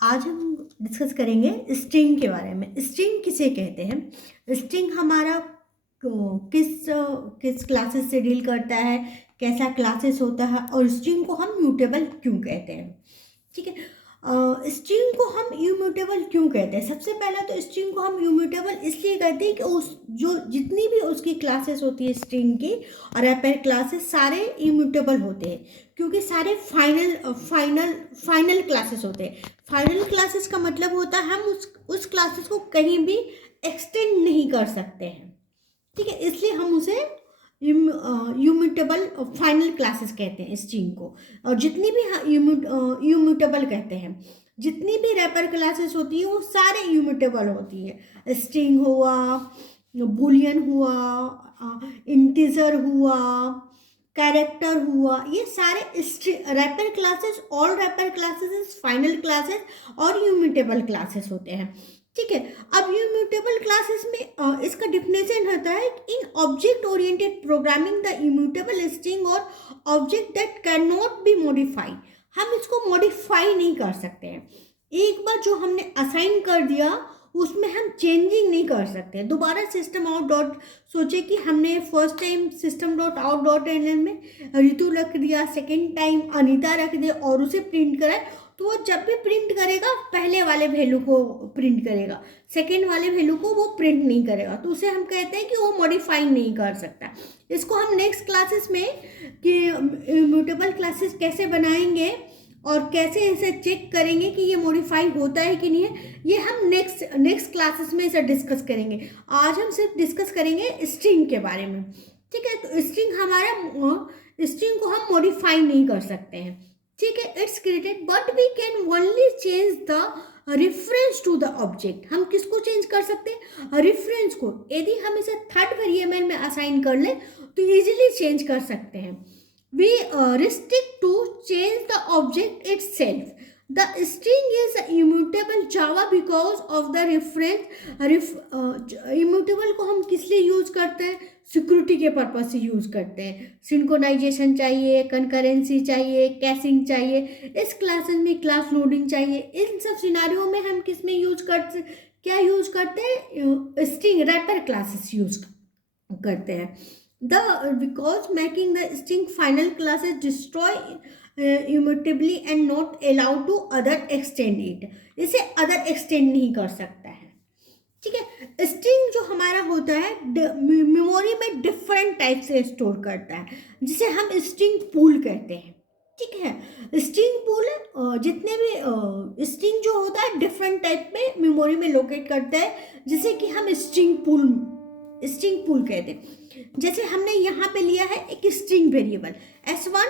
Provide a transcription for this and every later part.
आज हम डिस्कस करेंगे स्ट्रिंग के बारे में। स्ट्रिंग किसे कहते हैं? स्ट्रिंग हमारा किस किस क्लासेस से डील करता है, कैसा क्लासेस होता है और स्ट्रिंग को हम म्यूटेबल क्यों कहते हैं। ठीक है, स्ट्रिंग को हम इम्यूटेबल क्यों कहते हैं? सबसे पहला तो स्ट्रिंग को हम इम्यूटेबल इसलिए कहते हैं कि उस जो जितनी भी उसकी क्लासेस होती है स्ट्रिंग की और रैपर क्लासेस सारे इम्यूटेबल होते हैं, क्योंकि सारे फाइनल क्लासेस होते हैं। फाइनल क्लासेस का मतलब होता है हम उस क्लासेस को कहीं भी एक्सटेंड नहीं कर सकते हैं। ठीक है, इसलिए हम उसे इम्यूटेबल फाइनल क्लासेस कहते हैं स्ट्रिंग को। और जितनी भी इम्यूटेबल कहते हैं, जितनी भी रैपर क्लासेस होती है वो सारे इम्यूटेबल होती है। स्ट्रिंग हुआ, बुलियन हुआ, इंटीजर हुआ, कैरेक्टर हुआ, ये सारे wrapper classes, all wrapper classes final classes और इम्यूटेबल क्लासेस होते हैं। ठीक है, अब इम्यूटेबल क्लासेस में इसका डिफिनेशन होता है in object oriented programming the immutable string और object that can not be modify. हम इसको मॉडिफाई नहीं कर सकते हैं। एक बार जो हमने असाइन कर दिया उसमें हम चेंजिंग नहीं कर सकते। दोबारा सिस्टम आउट डॉट सोचे कि हमने first time system dot out dot L में ऋतु रख दिया, सेकेंड टाइम अनीता रख दिया और उसे प्रिंट कराए, तो वो जब भी प्रिंट करेगा पहले वाले वैल्यू को प्रिंट करेगा, सेकेंड वाले वैल्यू को वो प्रिंट नहीं करेगा। तो उसे हम कहते हैं कि वो मॉडिफाई नहीं कर सकता। इसको हम नेक्स्ट क्लासेस में कि इम्यूटेबल क्लासेस कैसे बनाएंगे और कैसे इसे चेक करेंगे कि ये मॉडिफाई होता है कि नहीं है, ये हम नेक्स्ट क्लासेस में इसे डिस्कस करेंगे। आज हम सिर्फ डिस्कस करेंगे स्ट्रिंग के बारे में। ठीक है, तो स्ट्रिंग को हम मॉडिफाई नहीं कर सकते हैं। ठीक है, it's created but we can only change the reference to the object. हम किसको चेंज कर सकते हैं? रेफरेंस को। यदि हम इसे थर्ड वेरिएबल में असाइन कर लें तो इजीली चेंज कर सकते हैं। We restrict to change the object itself. The string is immutable Java because of the reference. Immutable को हम किस लिए यूज करते हैं? सिक्योरिटी के पर्पज से यूज करते हैं। सिंक्रोनाइजेशन चाहिए, कंकरेंसी चाहिए, कैशिंग चाहिए, इस क्लासेस में क्लास लोडिंग चाहिए। इन सब सिनारियों में हम किस में यूज करते, क्या यूज करते हैं? स्ट्रिंग रैपर क्लासेस यूज करते हैं। Because making the string final classes destroy immutably and not allow to other extend it. इसे other extend नहीं कर सकता है। ठीक है, स्ट्रिंग जो हमारा होता है मेमोरी में डिफरेंट टाइप से स्टोर करता है, जिसे हम स्ट्रिंग पूल कहते हैं। ठीक है, स्ट्रिंग पूल जितने भी स्ट्रिंग जो होता है डिफरेंट टाइप में मेमोरी में लोकेट करता है, जिसे कि हम स्ट्रिंग पूल कहते हैं। जैसे हमने यहाँ पे लिया है एक स्ट्रिंग वेरिएबल S1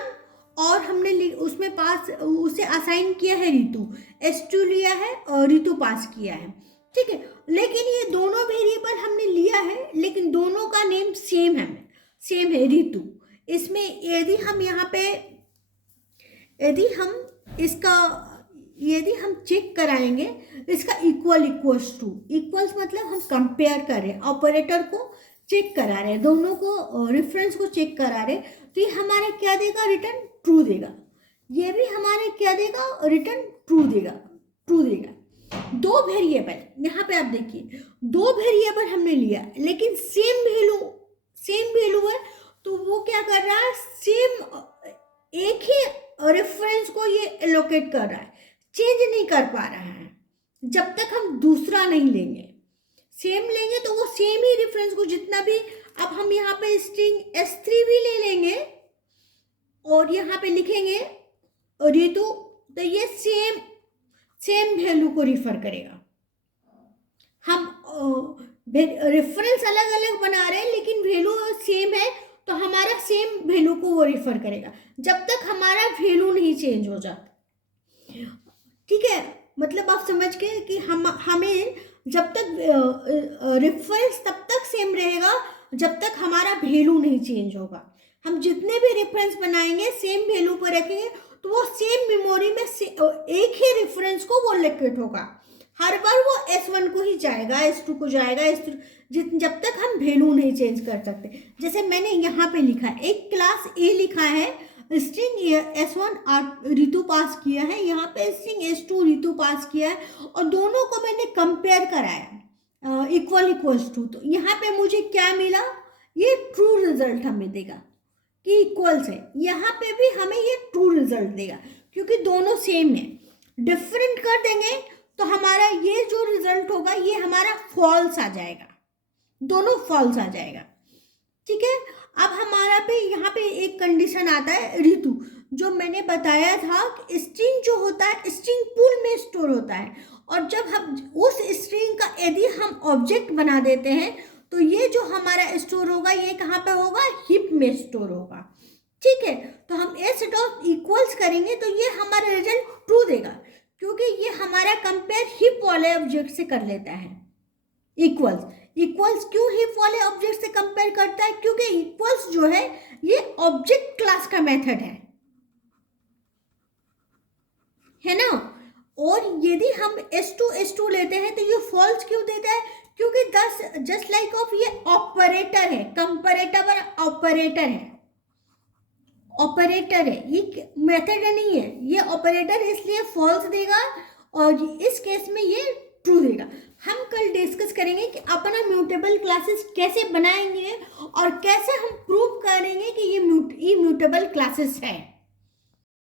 और हमने उसमें पास उसे असाइन किया है ऋतु, S2 लिया है और ऋतु पास किया है। ठीक है, लेकिन ये दोनों वेरिएबल हमने लिया है लेकिन दोनों का नेम सेम है ऋतु। इसमें यदि हम यहाँ पे यदि हम चेक कराएंगे इसका इक्वल्स मतलब हम कंपेयर कर रहे हैं, ऑपरेटर को चेक करा रहे हैं, दोनों को रेफरेंस को चेक करा रहे, तो ये हमारा क्या देगा? रिटर्न ट्रू देगा। ये भी हमारे क्या देगा? रिटर्न ट्रू देगा। दो वेरिएबल यहाँ पे आप देखिए, दो वेरिएबल हमने लिया लेकिन सेम वैल्यू है, तो वो क्या कर रहा है? सेम एक ही रेफरेंस को ये एलोकेट कर रहा है, चेंज नहीं कर पा रहा है। जब तक हम दूसरा नहीं लेंगे, सेम लेंगे तो वो सेम ही रेफरेंस को जितना भी, अब हम यहाँ पे स्ट्रिंग S3 भी ले लेंगे और यहाँ पे लिखेंगे ऋतु, तो ये सेम वैल्यू को रिफर करेगा। हम रेफरेंस अलग अलग बना रहे हैं लेकिन वैल्यू सेम है, तो हमारा सेम वैल्यू को वो रिफर करेगा जब तक हमारा वैल्यू नहीं चेंज हो जाता। ठीक है, मतलब आप समझ गए कि हमें जब तक रेफरेंस तब तक सेम रहेगा जब तक हमारा वैल्यू नहीं चेंज होगा। हम जितने भी रेफरेंस बनाएंगे सेम वैल्यू पर रखेंगे तो वो सेम मेमोरी में एक ही रेफरेंस को वो लोकेट होगा। हर बार वो S1 को ही जाएगा, S2 को जाएगा, जब तक हम वैल्यू नहीं चेंज कर सकते। जैसे मैंने यहाँ पे लिखा है, एक क्लास A लिखा है स्ट्रिंग S1 रितु पास किया है, यहाँ पे स्ट्रिंग S2 रितु पास किया है और दोनों को मैंने कंपेयर कराया इक्वल्स टू। तो यहाँ पे मुझे क्या मिला, ये ट्रू रिजल्ट हमें देगा कि इक्वल्स है। यहाँ पे भी हमें ये ट्रू रिजल्ट देगा क्योंकि दोनों सेम है। डिफरेंट कर देंगे तो हमारा ये जो रिजल्ट होगा ये हमारा फॉल्स आ जाएगा, दोनों फॉल्स आ जाएगा। ठीक है, अब हमारा पे यहाँ पे एक कंडीशन आता है ऋतु, जो मैंने बताया था कि स्ट्रिंग जो होता है स्ट्रिंग पूल में स्टोर होता है, और जब हम उस स्ट्रिंग का यदि हम ऑब्जेक्ट बना देते हैं तो ये जो हमारा स्टोर होगा ये कहाँ पे होगा, हिप में स्टोर होगा। ठीक है, तो हम एस डॉट इक्वल्स करेंगे तो ये हमारा रिजल्ट ट्रू देगा क्योंकि ये हमारा कंपेयर हिप वाले ऑब्जेक्ट से कर लेता है। इक्वल्स क्यों हिप वाले ऑब्जेक्ट से कंपेयर करता है, क्योंकि इक्वल्स जो है ये ऑब्जेक्ट क्लास का मेथड है ना। और यदि हम S2 लेते हैं तो ये फॉल्स क्यों देता है, क्योंकि जस्ट लाइक ऑफ ये ऑपरेटर है, कंपैरेटर ऑपरेटर है, ये मेथड नहीं है, ये ऑपरेटर, इसलिए फॉल्स देगा और इस केस में ये ट्रू देगा। हम कल डिस्कस करेंगे कि अपना म्यूटेबल क्लासेस कैसे बनाएंगे और कैसे हम प्रूव करेंगे कि ये इम्यूटेबल क्लासेस है।